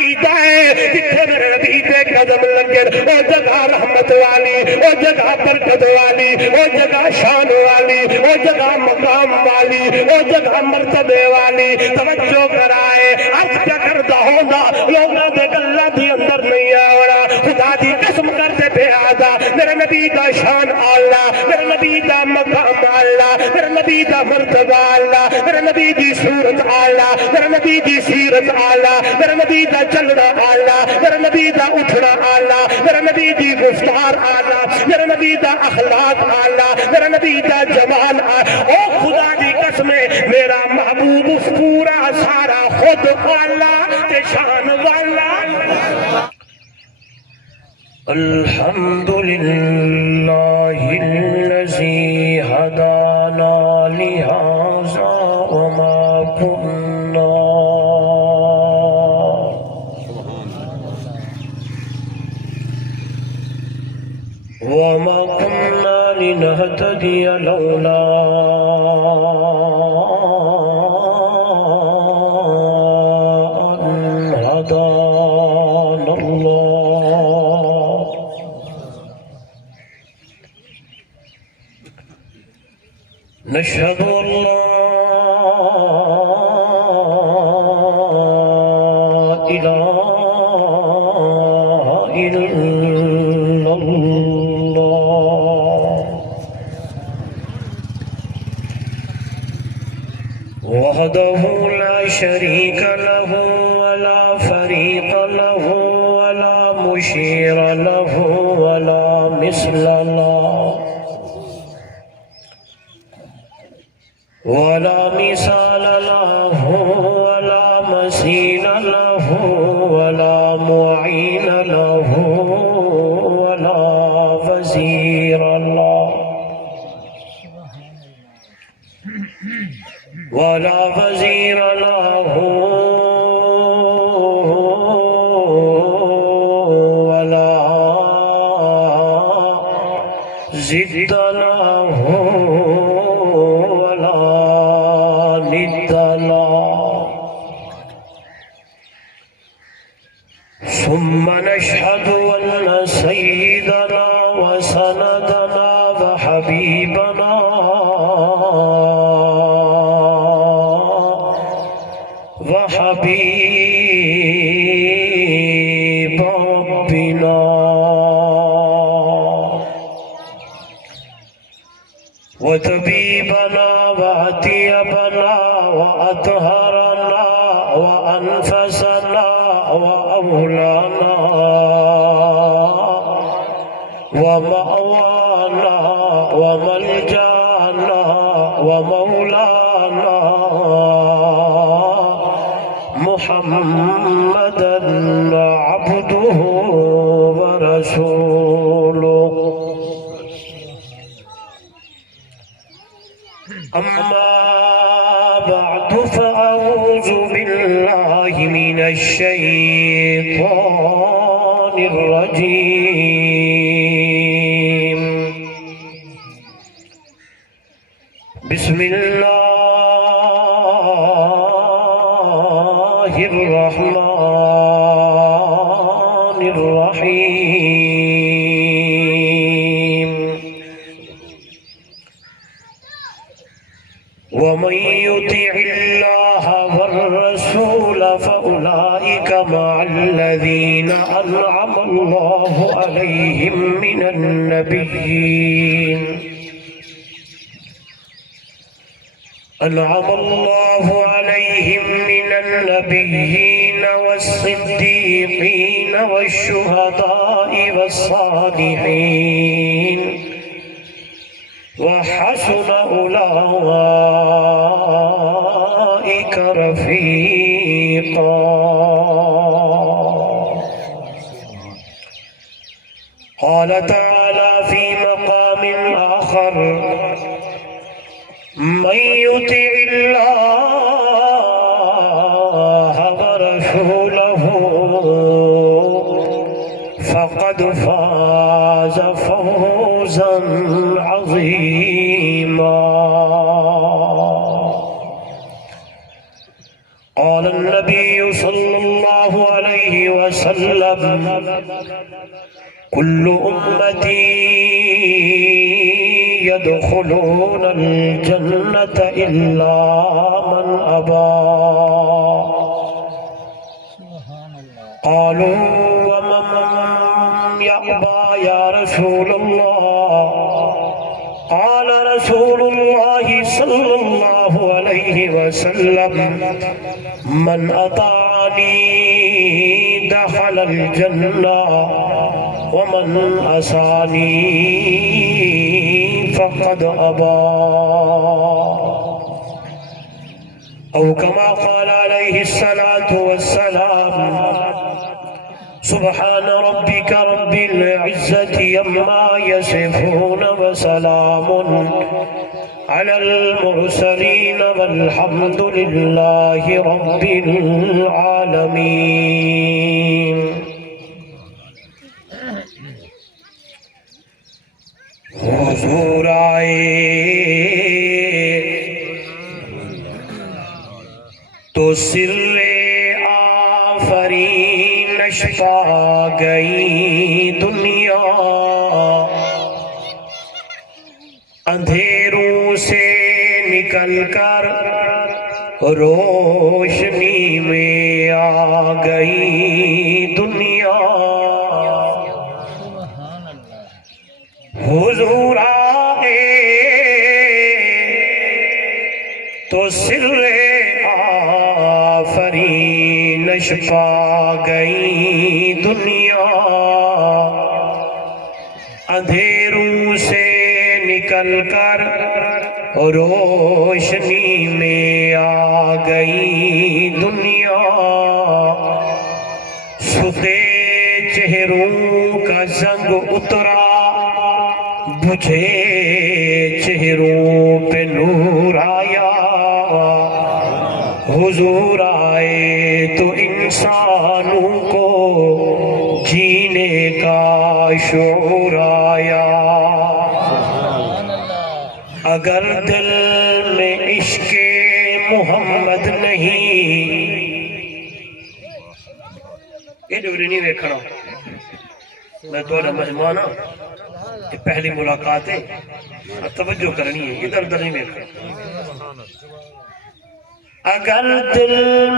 عقیدہ ہے جتھے میرے نبی دے قدم لگے او جگہ رحمت والی، او جگہ برکت والی، او جگہ شان والی، او جگہ مقام والی، او جگہ مرتبے والی۔ توجہ کرائے عرض کیا کرتا ہوگا لوگاں دے گلاں دی اندر نہیں آوڑا، خدا دی قسم کرتے بے آدھا میرے نبی دا شان آلہ، میرے نبی دا مقام آلہ، میرے نبی دا مرتبہ آلہ، میرے نبی دی صورت آلہ، میرے نبی دی سیرت آلہ، میرے نبی دا چلنا آلہ، میرے نبی دا اٹھنا آلہ، میرے نبی دی گفتار آلہ، میرے نبی دا اخلاق آلہ، میرے نبی دا جمال آلہ۔ او خدا دی قسم میرا محبوب اس پورا سارا خود آلہ تے شان والا۔ الحمدللہ الذی ہدانا لہذا وما كنا لنهتدي لولا أن هدانا الله نشهد أن لا إله إلا وحده لا شريك له ولا فريق له ولا مشير له ولا مثل له ولا مثال له ولا مثيل له ولا معين له ولا وزير له ولا وزير له ولا ضد له ولا ند له ثم نشهد أن سيدنا وسندنا وحبيبنا وحبيب ربنا وطبيبنا وأطيبنا وأطهرنا وأنفسنا وأولانا ومأوانا وملجانا ومولانا محمدا عبده ورسوله أما بعد فأعوذ بالله من الشيطان الرجيم بسم الله الرحمن الرحيم ومن يطع الله والرسول فأولئك مع الذين أنعم الله عليهم من النبيين والصديقين والشهداء والصالحين وحسن أولئك رفيقا قال تعالى في مقام آخر من يطع الله ورسوله فقد فاز فوزا عظيما قال النبي صلى الله عليه وسلم كل أمتي يدخلون الجنة إلا من أبى قالوا ومن يأبى يا رسول الله قال رسول الله صلى الله عليه وسلم من أطاعني دخل الجنة ومن عصاني فقد أبى أو كما قال عليه الصلاة والسلام سبحان ربك رب العزة عما يصفون وسلام على المرسلين والحمد لله رب العالمين. حضور آئے تو سر آفرینش پا گئی دنیا اندھیروں سے نکل کر روشنی میں آ گئی دنیا حضور آئے تو سر آفرینش پا گئی دنیا اندھیروں سے نکل کر روشنی میں آ گئی دنیا سدے چہروں کا زنگ اترا بجھے چہروں پہ نور آیا حضور آئے تو انسانوں کو جینے کا شعور آیا اگر دل میں عشق محمد نہیں یہ ڈگری نہیں دیکھنا میں دوڑا مہمانا یہ پہلی ملاقات ہے توجہ کرنی ہے ادھر ادھر نہیں دیکھنا اگر دل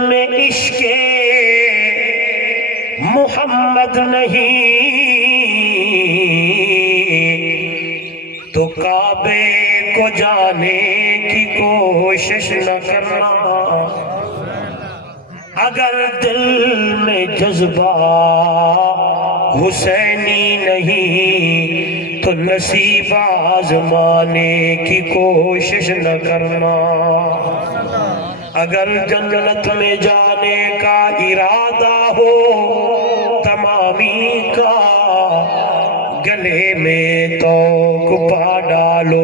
میں عشق محمد نہیں تو کعبے کو جانے کی کوشش نہ کرنا اگر دل میں جذبہ حسینی نہیں تو نصیب آزمانے کی کوشش نہ کرنا اگر جنت میں جانے کا ارادہ ہو تمامی کا گلے میں توق پا ڈالو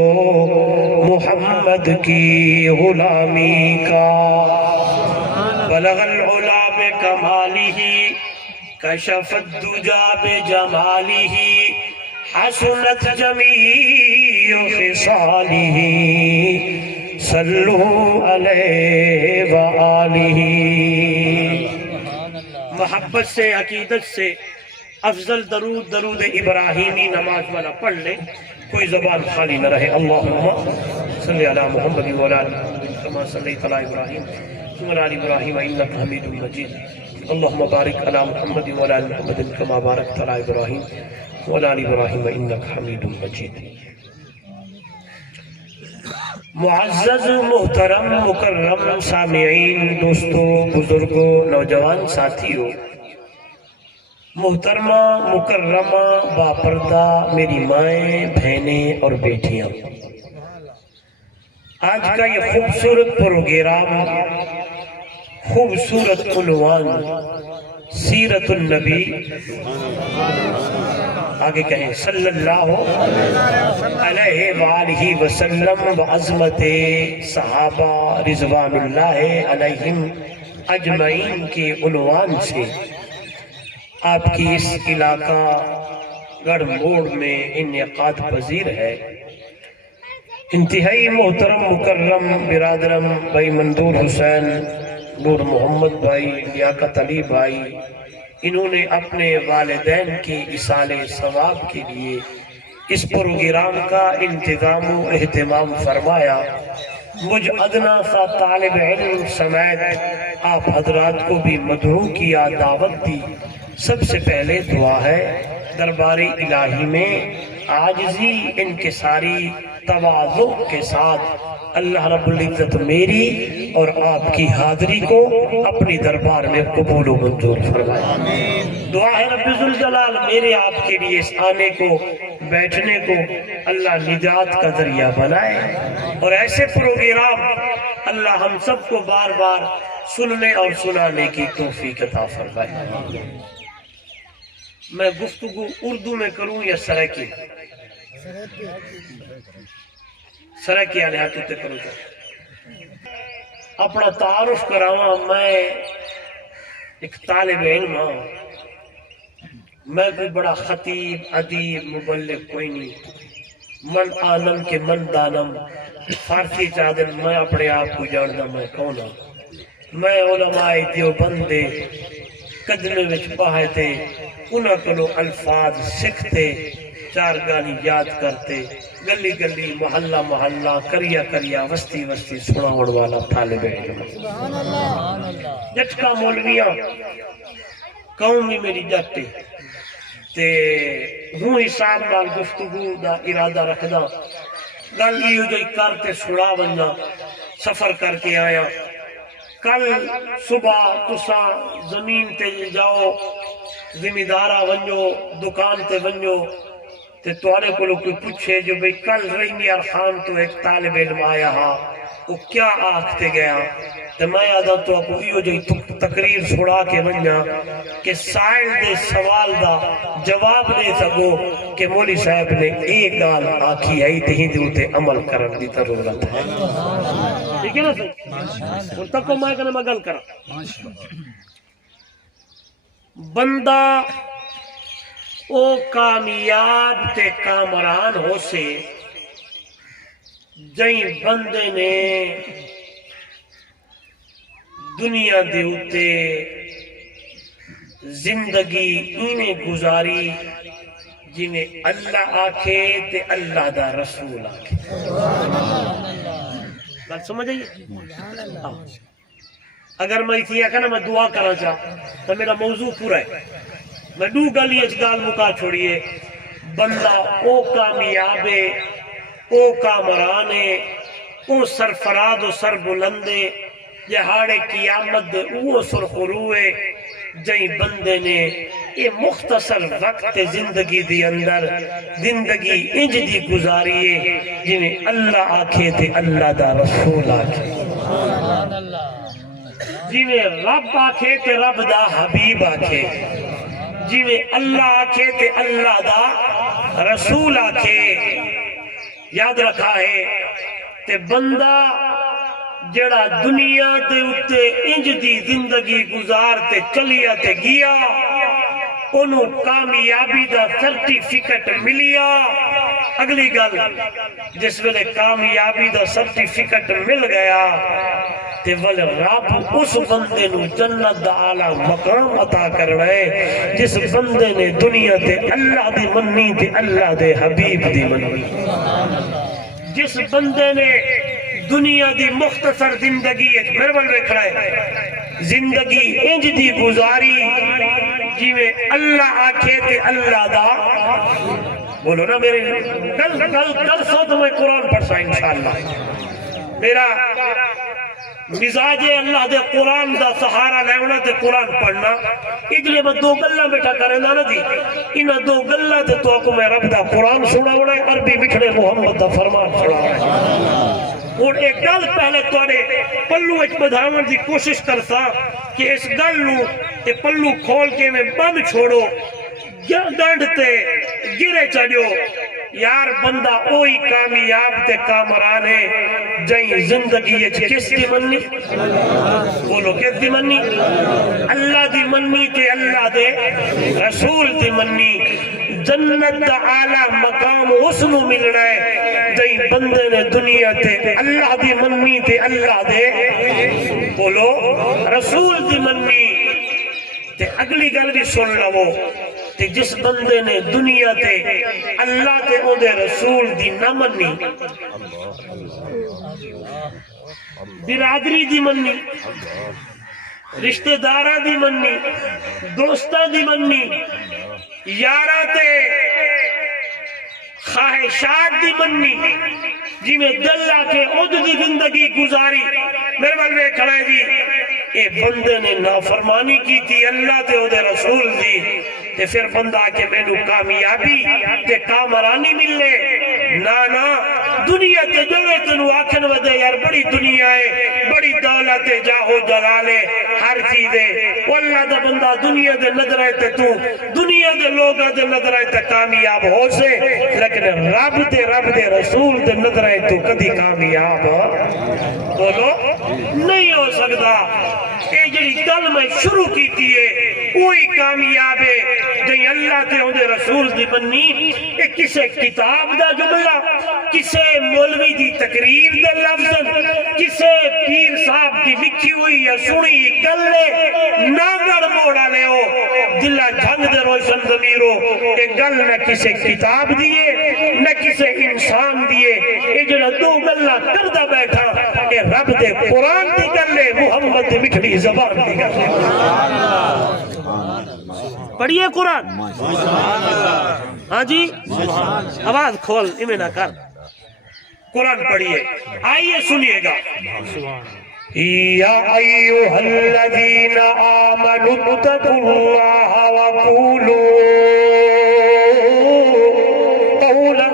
محمد کی غلامی کا بلغ العلا بکمالہ کشف الدجا بجمالہ حسنت جمیع خصالہ صلو علیہ وآلہ محبت سے عقیدت سے افضل درود درود ابراہیمی نماز والا پڑھ لے کوئی زبان خالی نہ رہے اللہم صلی علی محمد وعلی کما صلیت علی ابراہیم وعلی آل ابراہیم انک حمید مجید اللہم بارک علی محمد وعلی محمد کما بارکت علی ابراہیم وعلی آل ابراہیم انک حمید مجید معزز محترم مکرم سامعین دوستو بزرگوں نوجوان ساتھیوں محترمہ مکرمہ باپردہ میری مائیں بہنیں اور بیٹیاں آج کا یہ خوبصورت پروگرام خوبصورت عنوان سیرت النبی آگے کہیں صلی اللہ علیہ وآلہ وسلم وعظمت صحابہ رضوان اللہ علیہم اجمعین کے عنوان سے آپ کی اس علاقہ گڑھ موڑ میں انعقاد پذیر ہے انتہائی محترم مکرم برادرم بھائی منظور حسین نور محمد بھائی لیاقت علی بھائی انہوں نے اپنے والدین کی ایصال ثواب کے لیے اس پروگرام کا انتظام و اہتمام فرمایا۔ مجھ ادنا سا طالب علم سمیت آپ حضرات کو بھی مدعو کیا، دعوت دی۔ سب سے پہلے دعا ہے دربار الہی میں عاجزی انکساری تواضع کے ساتھ اللہ رب العزت میری اور آپ کی حاضری کو اپنی دربار میں قبول و منظور فرمائے۔ دعا ہے رب ذوالجلال میرے آپ کے لیے اس آنے کو بیٹھنے کو اللہ نجات کا ذریعہ بنائے، اور ایسے پروگرام اللہ ہم سب کو بار بار سننے اور سنانے کی توفیق عطا فرمائے۔ میں گفتگو اردو میں کروں یا سرائکی؟ سرائکی آنے ہاتھ تے کروں گا۔ اپنا تعارف کراواں، میں ایک طالب علم ہوں، میں کوئی بڑا خطیب ادیب مبلغ کوئی نہیں، من عالم کے من دانم فارسی چادر میں اپنے آپ کو جاننا میں کون ہوں۔ میں علماء دیوبند دے قدمے وچ پاہے تے انہاں کولوں الفاظ سکھتے، چار گالی یاد کرتے، گلی گلی محلہ محلہ کریا کریا وستی وستی سناون والا طالب علم۔ جٹکا مولویاں قوم بھی میری جٹے تے ہوں حساب نال گفتگو دا ارادہ رکھدا، گل ایو جو کر تے سنا ونجا، سفر کر کے آیا۔ کل صبح تساں زمین تے جاؤ، زمیندارا ونجو، دکان تے ونجو تے تواڈے کولوں کوئی پوچھے جو بھئی کل رینیار خان تو ایک طالب علم آیا ہا، وہ کیا آکھتے گیا، تے میں آدھا تو آپ ایو جو تقریر سنا کے ونجا کہ سائل دے سوال دا جواب دے سکو کہ مولی صاحب نے ایک گال آکھی ہے تے ہی دے عمل کرن دی ضرورت ہے۔ ٹھیک ہے نا صحیح؟ ان تک کو میں کہنا میں گل کرا، بندہ او کامیاب تے کامران ہو سے جائیں بندے نے دنیا دے اتے زندگی انہیں گزاری جی میں اللہ آکھے تے اللہ دا رسول آکھے۔ بات سمجھ آئیے؟ اگر میں اسی آکھا نا میں دعا کرنا چاہ تو میرا موضوع پورا ہے، میں دو گلی اس گال مکا چھوڑیے۔ بندہ او کامیابے، او کامرانے، او سرفراد و سر بلندے، جہاڑے قیامت او سرخروے، جائیں بندے نے یہ مختصر وقت زندگی دی اندر زندگی انج دی گزاریے جنہیں اللہ آکھے تھے اللہ دا رسول آکھے، جنہیں رب آکھے تھے رب دا حبیب آکھے، جنہیں اللہ آکھے تھے اللہ دا رسول آکھے۔ یاد رکھا ہے تے بندہ جڑا دنیا دے اتے انج دی زندگی گزار تے چلیا تے گیا، انہوں کامیابی دا سرٹیفکٹ ملیا۔ اگلی گل جس ویلے کامیابی دا سرٹیفکٹ مل گیا تے ول رب اس بندے نو جنت دا اعلیٰ مقام عطا کروائے جس بندے نے دنیا تے اللہ دی منی تے اللہ دے حبیب دی منی، جس بندے نے دنیا دی مختصر زندگی ایک مرول رکھا ہے، زندگی انج دی گزاری جی میں اللہ آکھے تے اللہ دا بولو نا میرے کل سو تو میں قرآن پڑھ سا انشاءاللہ۔ میرا مزاج اللہ دے قرآن دا سہارا لیونا تے قرآن پڑھنا، اگلے میں دو گلہ بیٹھا کرے نا دی انہا دو گلہ تے تو کو میں رب دا قرآن سنا ہونا ہے، عربی بکھڑے محمد دا فرمان سنا ہونا ہے۔ اور ایک گل پہلے توڑے پلو ایک بدھاون دی کوشش کرسا کہ اس گل نو تے پلو کھول کے میں بند چھوڑو، ڈانڈ تے گرے چڑھو، یار بندہ اوہی کامیاب تے کامران ہے جائیں زندگی کس دی منی؟ بولو کس دی منی؟ اللہ دی منی تے اللہ دے رسول دی منی۔ جنت دا اعلیٰ مقام اس نو ملنا ہے جائیں بندے نے دنیا تے اللہ دی منی تے اللہ دے بولو رسول دی منی۔ تے اگلی گل بھی سن لو تے جس بندے نے دنیا تے اللہ تے او دے رسول دی نہ منی، برادری دی منی، رشتہ داراں دی منی، دوستاں دی منی، یاراں تے خواہشات دی منی، جی میں دل لا کے خود دی زندگی گزاری، میرے بلوے کھڑے جی اے بندے نے نافرمانی کی تھی اللہ تے او دے رسول دی، تے پھر بندہ کہ میں نو کامیابی تے کامرانی ملے، نا دنیا تے جلوے تنو آکھن ودے یار بڑی دنیا ہے، بڑی دولت ہے، جاہو جلالے ہر چیز ہے، وہ اللہ دا بندہ دنیا دے نظر ہے تے تو دنیا دے لوگاں دے نظر ہے تے کامیاب ہو سے، لیکن رب دے رسول دے نظر ہے تو کدی کامیاب بولو نہیں ہو سکتا۔ اے جڑی گل میں شروع کیتی ہے وہی کامیاب ہے جی اللہ تے اون دے رسول دی بنی، اے کسے کتاب دا جملہ، کسے مولوی دی تقریر دے لفظ، کسے پیر صاحب کی لکھی ہوئی یا سنی گل نہ گڑ موڑا لے ہو دلہ جھنگ دے روشن ضمیرو، اے گل نہ کسے کتاب دیئے نہ کسے انسان دیئے، اے جڑا دو گلہ کردہ بیٹھا اے رب دے قرآن دی گلے محمد دی مٹھڑی زبان دی گلے۔ پڑھئے قرآن، ہاں جی آواز کھول ایمیں نہ کر، قرآن پڑھئے، آئیے سنیے گا۔ یا ایوہ الذین آمنوا اتقوا اللہ وقولوا قولا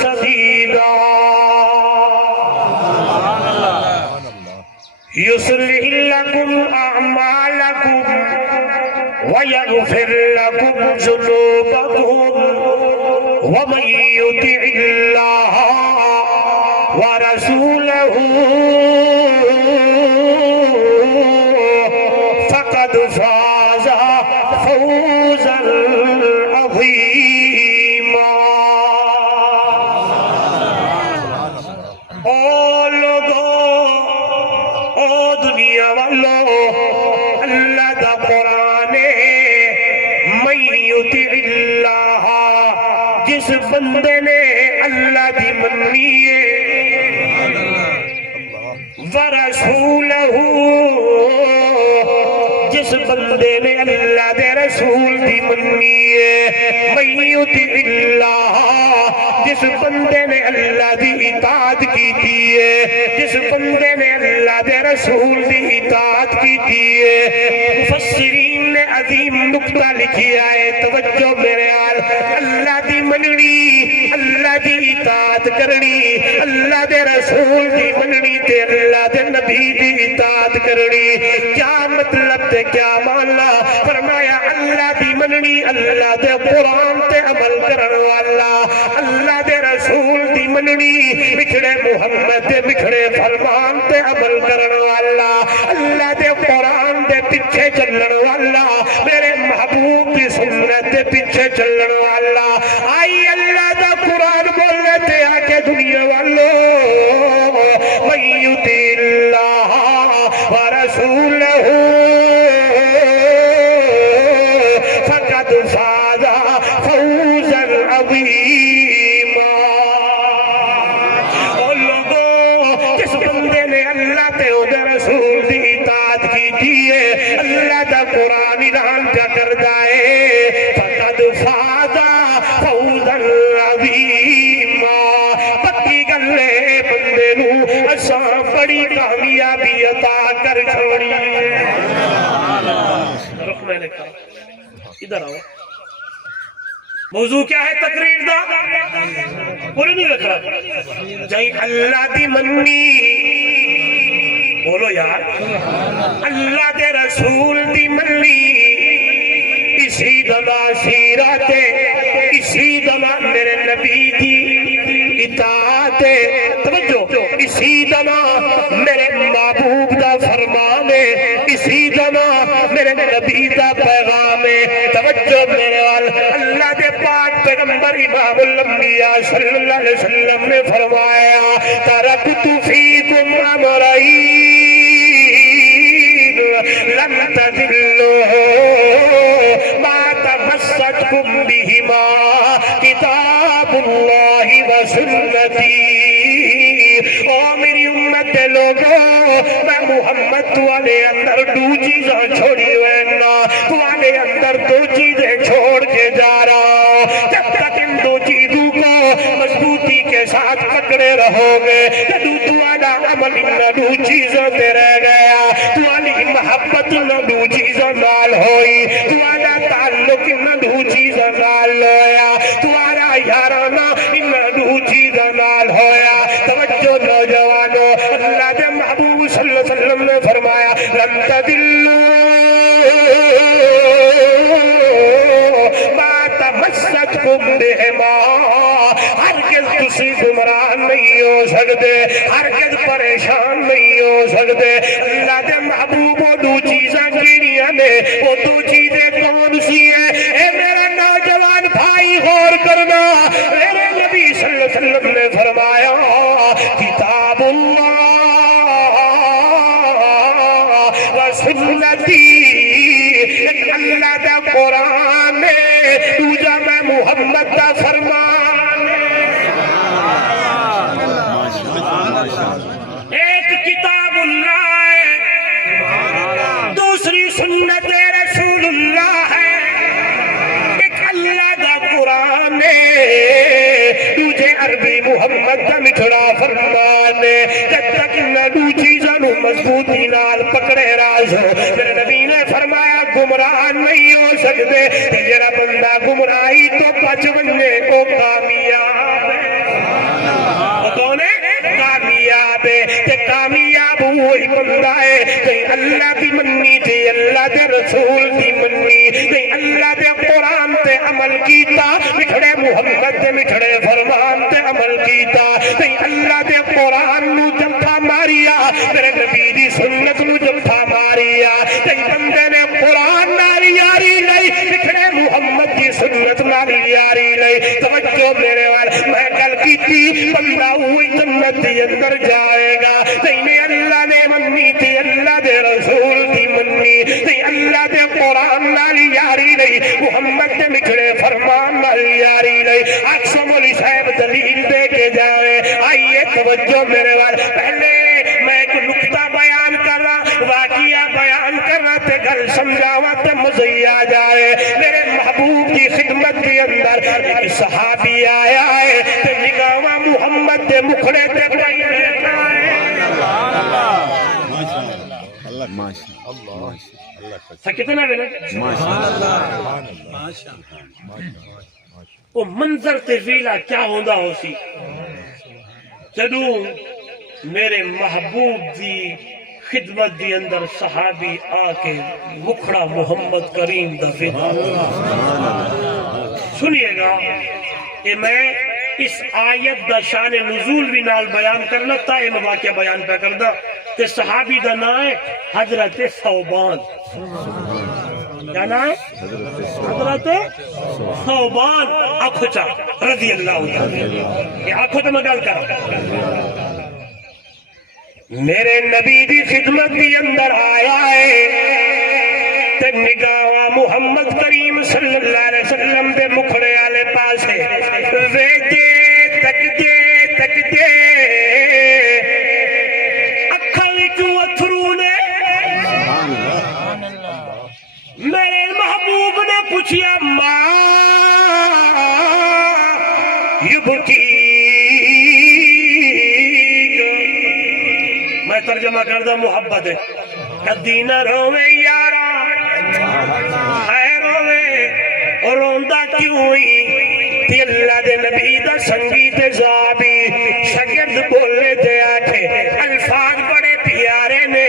سدیدا یصلح لکم اعمالکم وَيَغْفِرْ لَكُمْ ذُنُوبَكُمْ وَمَنْ يُطِعِ اللَّهَ وَرَسُولَهُ فَقَدْ فَازَ فَوْزًا عَظِيمًا۔ او لوگو، او دنیا والو، اللہ دا قرآن جس بندے نے اللہ دی منی ہے ورسولہ، جس بندے نے اللہ دے رسول دی منی ہے، من یطع اللہ، جس بندے نے اللہ دی اطاعت کی ہے، جس بندے نے اللہ دے رسول دی اطاعت کی ہے۔ مفسرین نے عظیم نکتہ لکھیا ہے، توجہ میرے آل، اللہ دی مننی، اللہ دی اطاعت کرنی، اللہ دے رسول دی مننی تے اللہ دے نبی دی اطاعت کرنی، کیا مطلب تے کیا مانا؟ فرمایا اللہ دی مننی، اللہ دے قرآن تے عمل کرن والا، اللہ دے رسول دی مننی، بکھڑے محمد دے بکھڑے فرمان تے عمل کرن والا، اللہ دے قرآن دے پیچھے چلن والا، میرے محبوب دی سنت دے پیچھے چلن والا۔ آئی اللہ دا قرآن بولنے تے آکے دنیا والو، من یطع اللہ ورسولہ فقد فاز فوزا عظیما۔ او لوگو، جس بندے نے اللہ تے او دے رسول دی اطاعت کی دیئے، اللہ دا قرآن اعلان کا کردہ ہے، فقد فاز فوزا عظیما۔ پکی گلے بندے نو اساں بڑی کامیابی عطا کر چھوڑی۔ رخ میں نے کہا ادھر آؤ، موضوع کیا ہے تقریر دا؟ پورے نہیں رکھ رہا جائیں اللہ دی منی، بولو یار، اللہ دے رسول دی منی، اسی دماغ سیرات، اسی دماغ میرے نبی دی اطاعت، توجہ، اسی دماغ میرے محبوب دا فرمان، اسی دماغ میرے نبی دا پیغام، توجہ میرے وال، اللہ دے پاک پیغمبر امام الانبیاء صلی اللہ علیہ وسلم نے فرمایا، ترکت فیکم امرین لن تضلوا دو چیزیں چھوڑ کے جا رہا ہوں، جب تک ان دو چیزوں کو مضبوطی کے ساتھ پکڑے رہو گے جدو توانا عمل ان دو چیزوں تے رہ گیا، توانی محبت ان دو چیزوں نال ہوئی، توانا تعلق ان دو چیزوں نال ہویا، توانا یارانا ان دو چیزوں نال ہویا۔ توجہ نوجوانوں، اللہ کے محبوب صلی اللہ علیہ وسلم نے فرمایا لن تضلوا ما تمسکتم بہما، ہرگز تسی گمراہ نہیں ہو سکتے، ہرگز پریشان نہیں ہو سکتے۔ اللہ کے محبوب وہ دو چیزاں کیڑیاں نے، وہ دو چیزیں کون سی ہیں؟ اے میرا نوجوان بھائی غور کرنا، میرے نبی صلی اللہ علیہ وسلم نے فرمایا کتاب اللہ و سنتی، ایک اللہ کا قرآن ہے، دوجا میں محمد کا فرمان ہے۔ ایک کتاب اللہ ہے، دوسری سنت رسول اللہ ہے، ایک اللہ کا قرآن ہے، دوجے عربی محمد کا مٹھڑا فرمان ہے۔ جب تک نہ دو چیزاں نو مضبوطی نال پکڑے راز ہو، میرے نبی نے فرمایا گمراہ نہیں ہو سکتے۔ جڑا بندہ گمراہی تو بچ بنے وہ کامیاب ہے۔ وہ کون ہے؟ کامیاب ہے۔ تے کامیاب وہی بندہ ہے کہ اللہ دی منی تے اللہ دے رسول دی منی تے اللہ دے قرآن تے عمل کیتا، مٹھڑے محمد دے مٹھڑے فرمان تے عمل کیتا، تے اللہ دے قرآن نو جمپا ماریا، میرے نبی دی سنت نو جمپا ماریا، تے بندے نے قرآن نال یاری لئی، مٹھڑے محمد دی سنت نال یاری لئی۔ توجہ میرے وال، میں گل کیتی بندہ وہی جنت دی اندر جائے گا، تے اللہ نے منی تے اللہ دے رسول دی منی تے اللہ دے قرآن نال یاری لئی، محمد دے مٹھڑے فرمان نال یاری لئی۔ اکثر مولی صاحب دلیل دے کے جائے، آئیے توجہ میرے وال، پہلے میں ایک نکتہ بیان کر رہا، واقعہ بیان کر رہا تے گل سمجھاوا تے مزہ آ جائے۔ میرے محبوب کی خدمت کے اندر ایک صحابی آیا ہے تے نگاہاں محمد دے مکھڑے تے پائی رہتا ہے۔ کتنا وہ منظر تے ویلا کیا ہوندا ہو سی جدو میرے محبوب دی خدمت دی اندر صحابی آ کے مکھڑا محمد کریم دا فدا۔ سنیے گا کہ میں اس آیت دا شان نزول بھی نال بیان کرنا تا یہ واقعہ بیان پہ کردا تے صحابی دا نام ہے حضرت ثوبان۔ کیا نام ہے؟ حضرت ثوبان اکھچا رضی اللہ عنہ۔ یہ آنکھو تو میں گل کر میرے نبی دی خدمت دی اندر آیا ہے تے نگاہ محمد کریم صلی اللہ علیہ وسلم دے مکھڑے والے پاسے ویجے تک دے اکھاں وچوں اتھرو نے۔ میرے محبوب نے پوچھیا ماں یبکی، میں ترجمہ کردہ محبت ہے کدی نہ روے یارا ہے روے روندہ کیوں ہی تے اللہ دے نبی دا سنگی تے زابی شگرد بولے تے آٹھے الفاظ بڑے پیارے نے،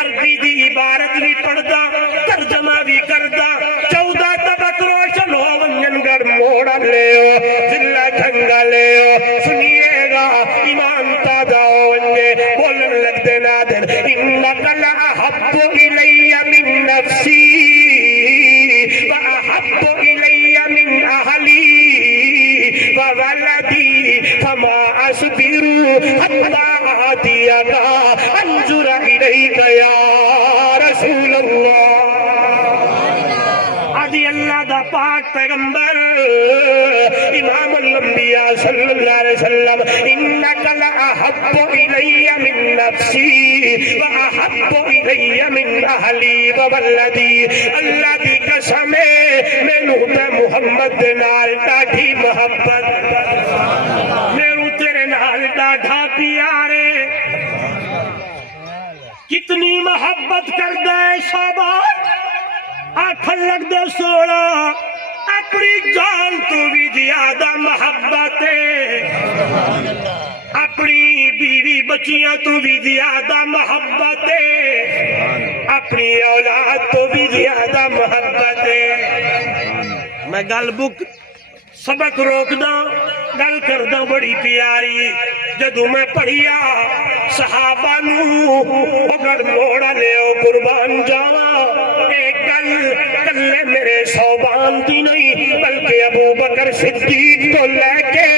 عربی دی عبارت بھی پڑھدا ترجمہ بھی کردا، 14 طبق روشن ہو ونجن گر موڑا لے ہو ذلہ جھنگا لے ہو۔ سنیے گا ایمان تازہ ہو ونجے بولن لگ دینا دن انکا لأحب الی من نفسی وأحب الی من اہلی وولدی فما دی اللہ دا پاک پیغمبر امام الانبیاء صلی اللہ علیہ وسلم انک لأحب الی من نفسی واحب الی من اہلی وولدی اللہ دی قسم ہے مینوں تے محمد دے نال ڈاڈھی محبت مینوں تیرے نال ڈاڈھا پیار ہے کتنی محبت کردہ ہے شابان آنکھن لگ دے سونا اپنی جان تو بھی زیادہ محبت ہے اپنی بیوی بچیاں تو بھی زیادہ محبت ہے اپنی اولاد تو بھی زیادہ محبت ہے میں گل بک سبق روک دا گل کردہ بڑی پیاری جدو میں پڑھیا صحابہ نو اگر موڑا لے قربان جاوا ایک گل کلے میرے صوبان دی نہیں بلکہ ابو بکر صدیق کو لے کے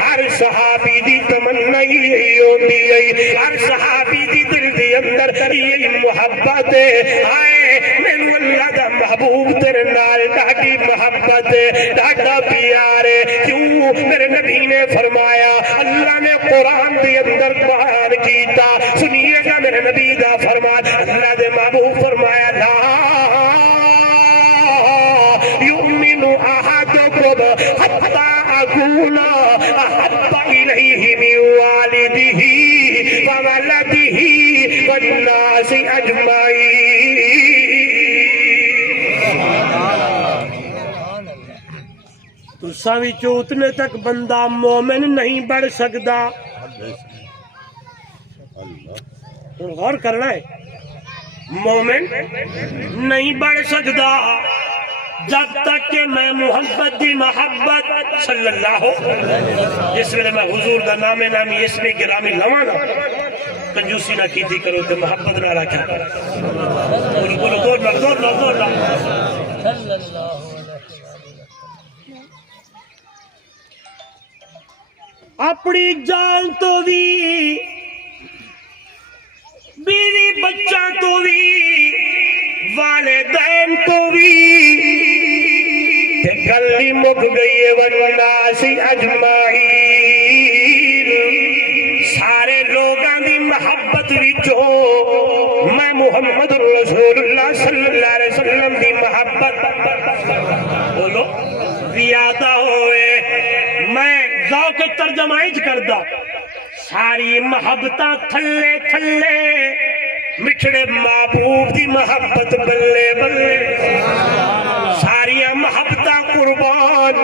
ہر صحابی دی تمنا یہی ہوندی ہے ہر صحابی دی دل دی اندر یہی محبت ہے آئے مینوں اللہ دا محبوب تیرے نال ڈاڈی محبت ہے ڈاڈا پیار ہے کیوں میرے نبی نے فرمایا اللہ نے قرآن دے اندر بیان کیتا سنیے گا میرے نبی دا فرمان اللہ دے محبوب فرمایا لا یؤمن احدکم حتی اکون احب الیہ من والدہ وولدہ والناس اجمعین تساں وچوں اتنے تک بندہ مومن نہیں بڑھ سکدا غور کرنا ہے مومن نہیں بڑھ سکدا جب تک کہ میں محمد دی محبت صلی اللہ جس ویلے میں حضور دا نام نامی اسم گرامی لوانا کنجوسی نہ کیتی کرو تے محبت نہ رکھا بولو بولو دور نہ دور نہ دور نہ صلی اللہ اپنی جان تو بھی بیوی بچہ تو بھی والدین تو بھی گلی مک گئی ہے والناس اجمعین سارے لوگاں دی محبت وچوں میں محمد رسول اللہ صلی اللہ علیہ وسلم دی محبت بولو زیادہ ہوئے میں ذوق ترجمائج کردہ ساری محبتاں تھلے تھلے مٹھڑے محبوب دی محبت بلے بلے ساریاں محبتاں قربان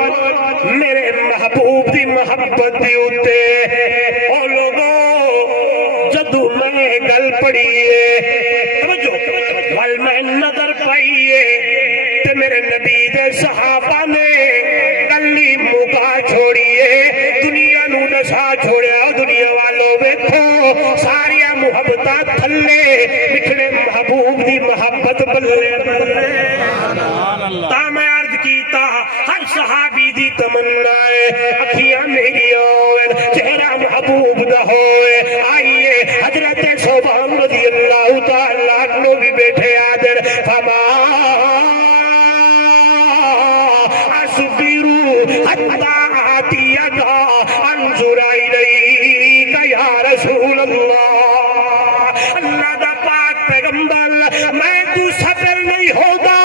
میرے محبوب دی محبت دی ہوتے او لوگوں جدو میں گل پڑھیے توجہ ول میں نظر پائیے تے میرے نبی دے صحابہ نے گلی مکا چھوڑیے دنیا نو نسا چھوڑیا دنیا والوں بیٹھو ساریاں محبتاں تھلے بکھڑے محبوب دی محبت بلے بلے تا میں عرض کیتا ہر صحابی دی تمنا ہے اکھیاں میری ہوئے چہرہ محبوب دا ہوئے آئیے حضرت صوبان رضی اللہ تعالیٰ عنہ بھی بیٹھے آدر فما حتی آتیگا انظر الیک یا رسول اللہ اللہ دا پاک پیغمبر میں تو صبر نہیں ہوگا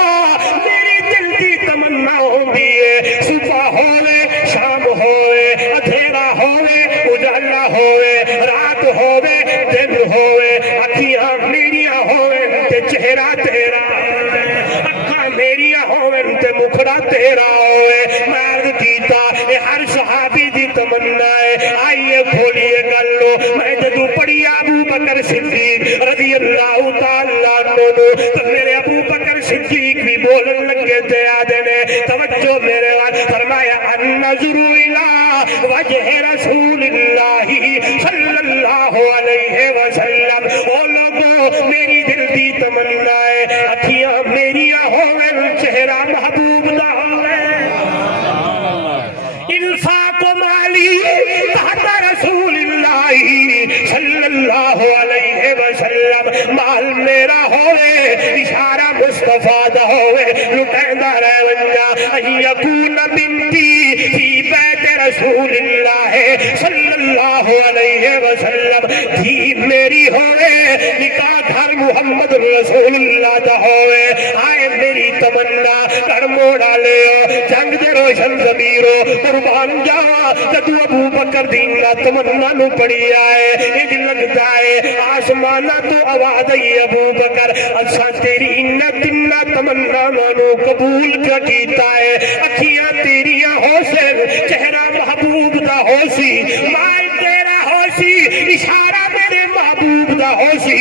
میری دل دی تمنا ہوندی ہے صبح ہوئے شام ہوئے ادھیرا ہوئے اجالا ہوئے رات ہوئے دن ہوئے اکھیاں میریاں ہوئے تے چہرہ تیرا اکھاں میریاں ہوئے تے مکھڑا تیرا ہوئے ہر صحابی دی تمنا ہے آئیے کھولیے گلو میں جدو پڑھی ابو بکر صدیق رضی اللہ تعالیٰ عنہ تو میرے ابو بکر صدیق بھی بولن لگے تھے آدھنے توجہ میرے وال فرمایا النظر الى وجہ رسول اللہ صلی اللہ علیہ وسلم او لوگوں میری دل دی تمنا ہے اکھیاں میریاں ہوئے چہرہ محبوب دا ہوئے انفاق مالی تحت رسول اللہ صلی اللہ علیہ وسلم مال میرا ہوئے اشارہ مصطفیٰ وفاد ہوئے لٹیندا رہ ونجا یکون بنتی فی بیت رسول اللہ صلی اللہ علیہ وسلم دھی میری ہوئے نکاح گھر محمد رسول اللہ دا ہوئے آئے میری تمنا کر موڑا لے جنگ دے روشن ضمیرو قربان جاوا جدو ابو بکر دینا تمنا نو پڑی آئے اج لگتا ہے آسمانہ تو آواز آئی ابو بکر اچھا تیری انہ تنہ تمنا مانو قبول کا کیتا ہے اکھیاں تیریاں ہو سے چہرہ محبوب دا ہو سی مال تیرا ہو سی اشارہ میرے محبوب دا ہو سی